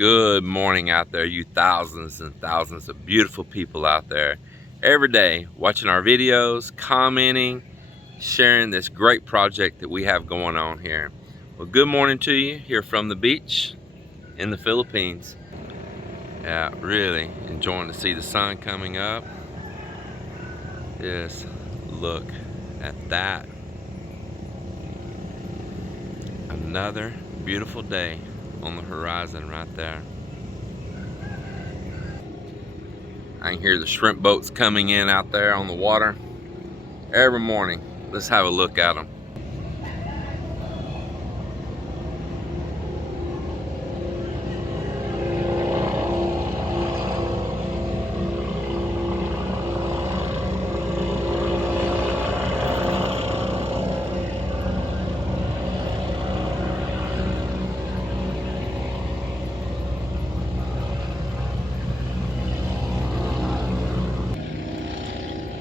Good morning out there, you thousands and thousands of beautiful people out there every day watching our videos, commenting, sharing this great project that we have going on here. Well, good morning to you here from the beach in the Philippines. Yeah, really enjoying to see the sun coming up. Just look at that. Another beautiful day on the horizon right there. I can hear the shrimp boats coming in out there on the water every morning. Let's have a look at them.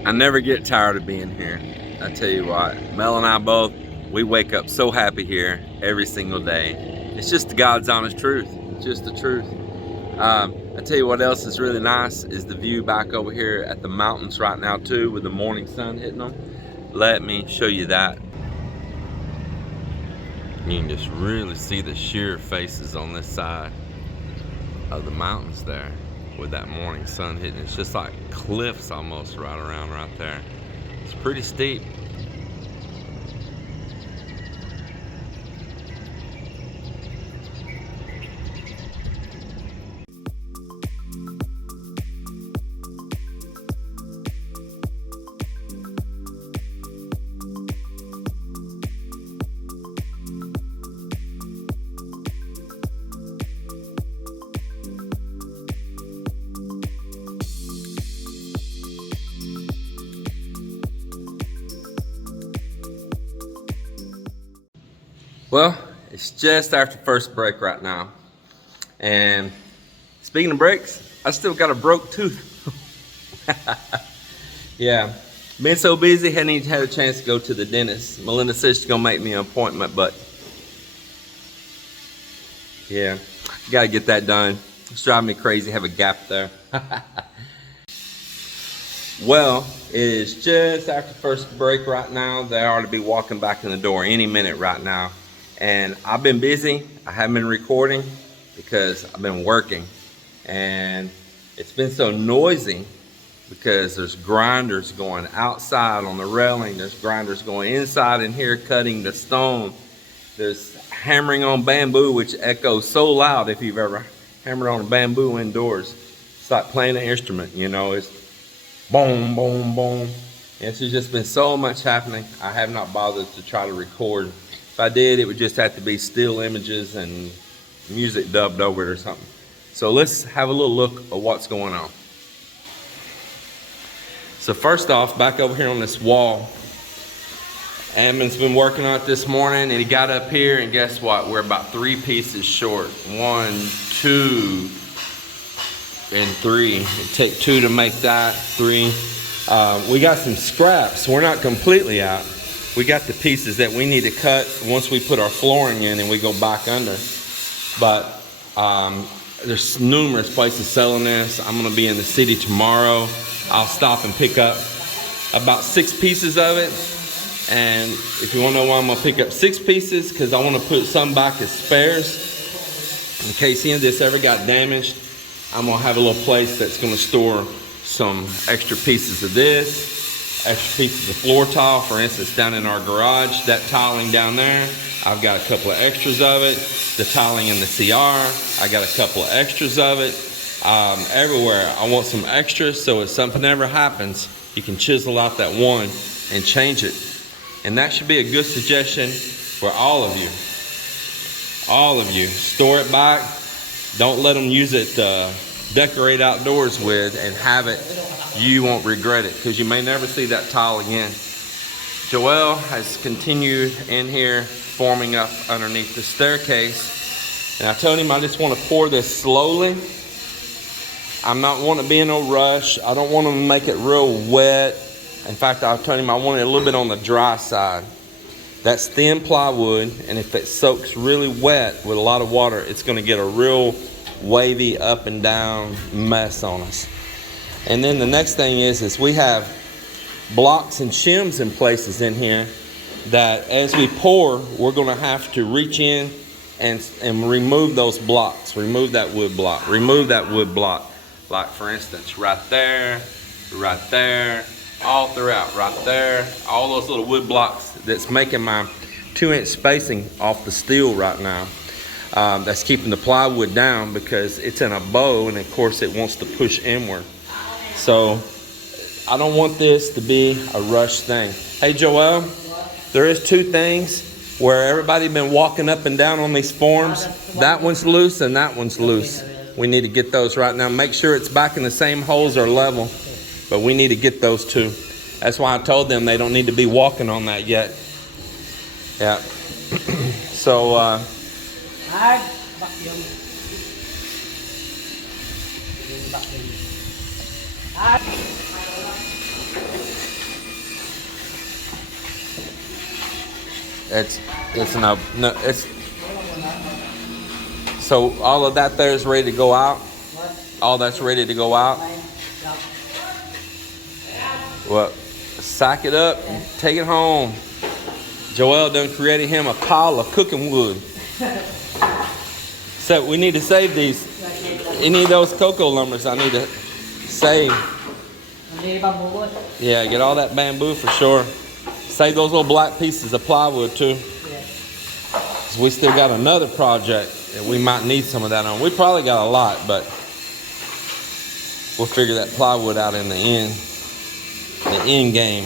I never get tired of being here. I tell you what, Mel and I both, we wake up so happy here every single day. It's just the God's honest truth. It's just the truth. I tell you what else is really nice is the view back over here at the mountains right now too, with the morning sun hitting them. Let me show you that. You can just really see the sheer faces on this side of the mountains there with that morning sun hitting. It's just like cliffs almost right around right there. It's pretty steep. Well, it's just after first break right now. And speaking of breaks, I still got a broke tooth. Yeah, been so busy, hadn't even had a chance to go to the dentist. Melinda says she's gonna make me an appointment, but yeah, gotta get that done. It's driving me crazy, have a gap there. Well, it is just after first break right now. They ought to be walking back in the door any minute right now. And I've been busy. I haven't been recording because I've been working. And it's been so noisy because there's grinders going outside on the railing. There's grinders going inside in here cutting the stone. There's hammering on bamboo, which echoes so loud if you've ever hammered on a bamboo indoors. It's like playing an instrument, you know. It's boom, boom, boom. And it's just been so much happening. I have not bothered to try to record. If I did, it would just have to be still images and music dubbed over it or something. So let's have a little look at what's going on. So first off, back over here on this wall, Admin's been working on it this morning, and he got up here, and guess what? We're about 3 pieces short. 1, 2, and 3. It take 2 to make that 3. We got some scraps. We're not completely out. We got the pieces that we need to cut once we put our flooring in and we go back under. But there's numerous places selling this. I'm gonna be in the city tomorrow. I'll stop and pick up about 6 pieces of it. And if you wanna know why I'm gonna pick up 6 pieces, because I wanna put some back as spares. In case any of this ever got damaged, I'm gonna have a little place that's gonna store some extra pieces of this. Extra pieces of floor tile, for instance, down in our garage, that tiling down there, I've got a couple of extras of it. The tiling in the CR, I got a couple of extras of it. Everywhere, I want some extras, so if something ever happens, you can chisel out that one and change it. And that should be a good suggestion for all of you. All of you, store it back. Don't let them use it to decorate outdoors with and have it. You won't regret it, because you may never see that tile again. Joelle has continued in here forming up underneath the staircase. And I told him I just want to pour this slowly. I'm not wanting to be in no rush. I don't want to make it real wet. In fact, I told him I want it a little bit on the dry side. That's thin plywood, and if it soaks really wet with a lot of water, it's going to get a real wavy up and down mess on us. And then the next thing is we have blocks and shims in places in here that as we pour, we're gonna have to reach in and remove those blocks, remove that wood block, Like for instance, right there, all throughout, right there, all those little wood blocks that's making my 2-inch spacing off the steel right now. That's keeping the plywood down because it's in a bow, and of course it wants to push inward. So I don't want this to be a rush thing. Hey Joel, there is 2 things where everybody been walking up and down on these forms. That one's loose and that one's loose. We need to get those right now. Make sure it's back in the same holes or level, but we need to get those 2. That's why I told them they don't need to be walking on that yet. Yeah. So it's so all of that there is ready to go out. All that's ready to go out. Well, sack it up and take it home. Joel done created him a pile of cooking wood. So we need to save these. Any of those cocoa lumbers I need to save. Yeah, get all that bamboo for sure. Save those little black pieces of plywood too. Cause we still got another project that we might need some of that on. We probably got a lot, but we'll figure that plywood out in the end game.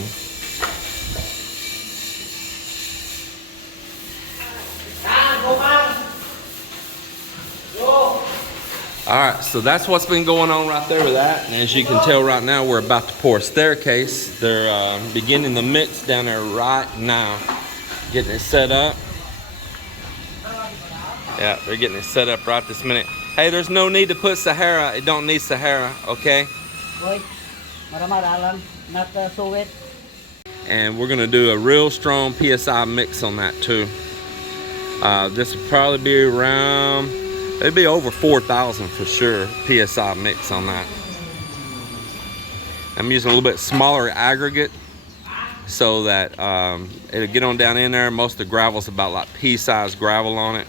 Alright, so that's what's been going on right there with that. And as you can tell right now, we're about to pour a staircase. They're beginning the mix down there right now. Getting it set up. Yeah, they're getting it set up right this minute. Hey, there's no need to put Sahara. It don't need Sahara, okay? And we're gonna do a real strong PSI mix on that too. This will probably be around, it'd be over 4,000 for sure, PSI mix on that. I'm using a little bit smaller aggregate so that it'll get on down in there. Most of the gravel's about like pea-sized gravel on it.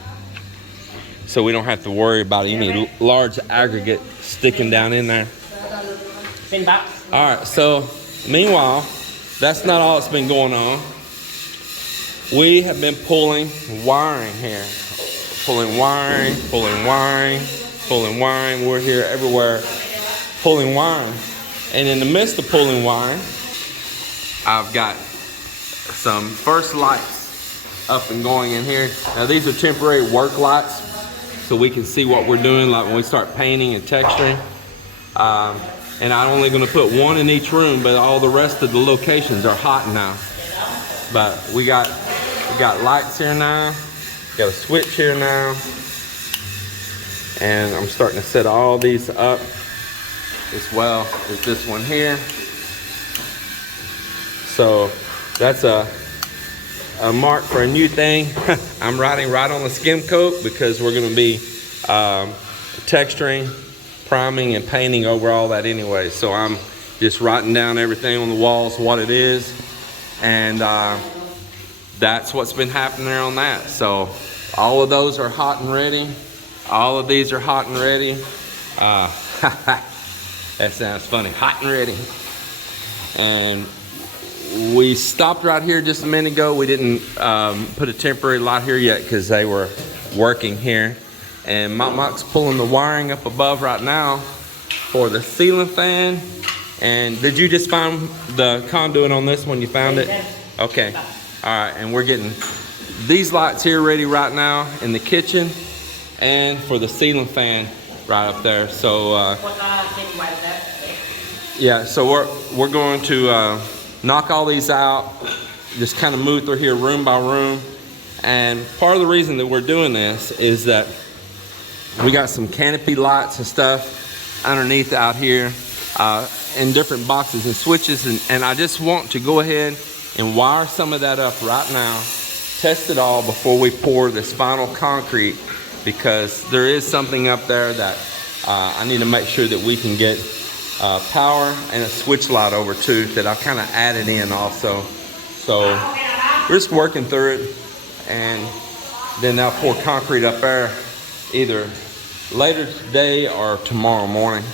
So we don't have to worry about any large aggregate sticking down in there. All right, so meanwhile, that's not all that's been going on. We have been pulling wiring here. Pulling wiring. We're here everywhere pulling wiring. And in the midst of pulling wiring, I've got some first lights up and going in here. Now these are temporary work lights so we can see what we're doing, like when we start painting and texturing. And I'm only gonna put one in each room, but all the rest of the locations are hot now. But we got lights here now. Got a switch here now. And I'm starting to set all these up as well as this one here. So that's a mark for a new thing. I'm writing right on the skim coat because we're gonna be texturing, priming, and painting over all that anyway. So I'm just writing down everything on the walls, what it is. And that's what's been happening there on that. So all of those are hot and ready. All of these are hot and ready. That sounds funny, hot and ready. And we stopped right here just a minute ago. We didn't put a temporary light here yet because they were working here. And Mock's pulling the wiring up above right now for the ceiling fan. And did you just find the conduit on this one? You found it? Okay. All right, and we're getting these lights here ready right now in the kitchen and for the ceiling fan right up there. So yeah, so we're going to knock all these out, just kind of move through here room by room. And part of the reason that we're doing this is that we got some canopy lights and stuff underneath out here in different boxes and switches, and I just want to go ahead and wire some of that up right now, test it all before we pour this final concrete because there is something up there that I need to make sure that we can get power and a switch light over to, that I've kind of added in also. So we're just working through it, and then I'll pour concrete up there either later today or tomorrow morning.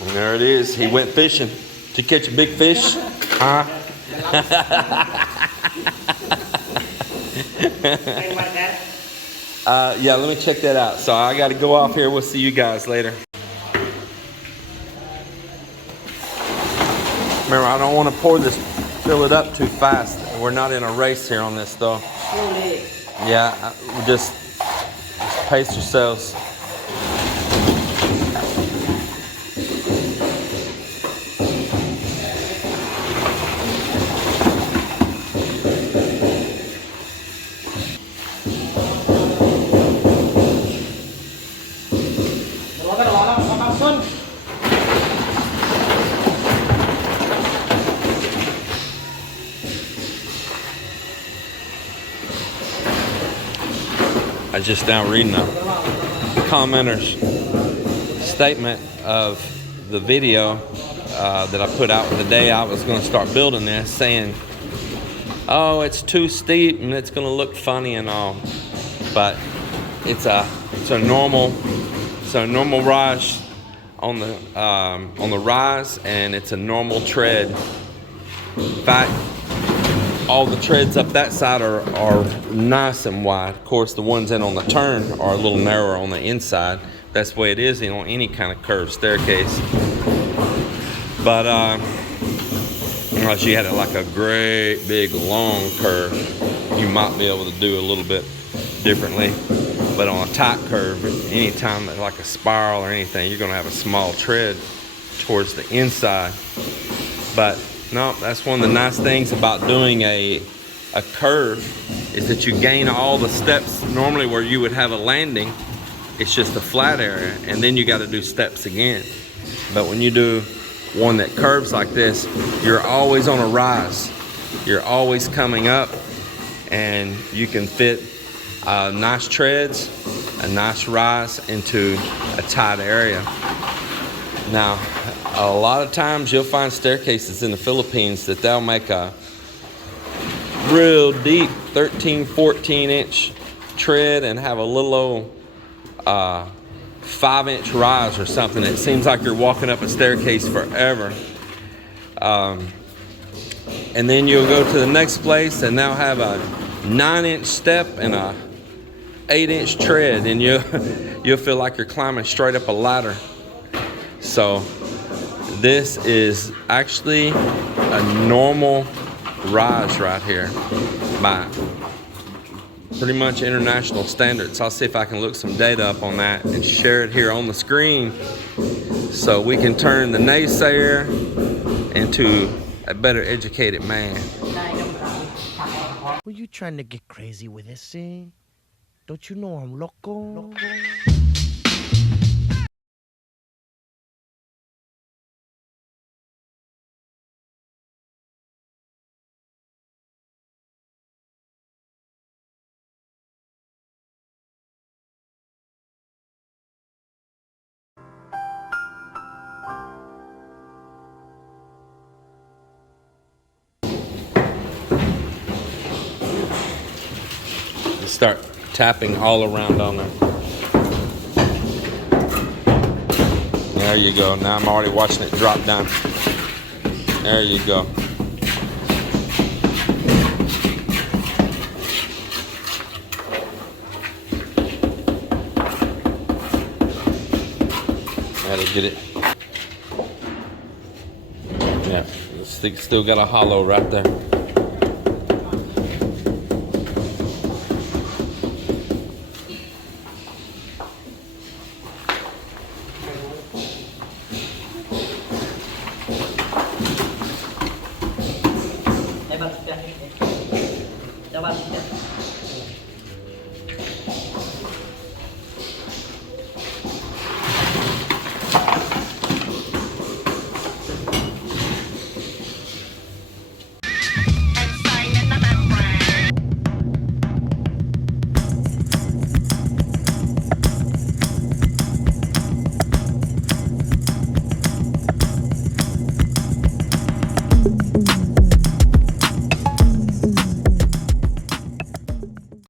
And there it is. He went fishing to catch a big fish. Huh? Yeah, let me check that out. So I got to go off here. We'll see you guys later. Remember, I don't want to fill it up too fast. We're not in a race here on this, though. Yeah, just pace yourselves. I just now reading a commenter's statement of the video that I put out the day I was going to start building this, saying, oh, it's too steep and it's going to look funny and all, but it's a normal rise on the rise, and it's a normal tread. In fact, all the treads up that side are nice and wide. Of course, the ones in on the turn are a little narrower on the inside. That's the way it is on any kind of curved staircase. But unless you had it like a great big long curve, you might be able to do a little bit differently. But on a tight curve, anytime like a spiral or anything, you're gonna have a small tread towards the inside. But no, that's one of the nice things about doing a curve, is that you gain all the steps. Normally where you would have a landing, it's just a flat area, and then you got to do steps again. But when you do one that curves like this, you're always on a rise. You're always coming up, and you can fit nice treads, a nice rise into a tight area. Now, a lot of times you'll find staircases in the Philippines that they'll make a real deep 13, 14 inch tread and have a little old 5-inch rise or something. It seems like you're walking up a staircase forever. And then you'll go to the next place and they'll have a 9-inch step and a 8-inch tread, and you'll feel like you're climbing straight up a ladder. So this is actually a normal rise right here by pretty much international standards. I'll see if I can look some data up on that and share it here on the screen so we can turn the naysayer into a better educated man. Were you trying to get crazy with this thing? Don't you know I'm loco? Start tapping all around on there. There you go. Now I'm already watching it drop down. There you go. That'll get it. Yeah, still got a hollow right there.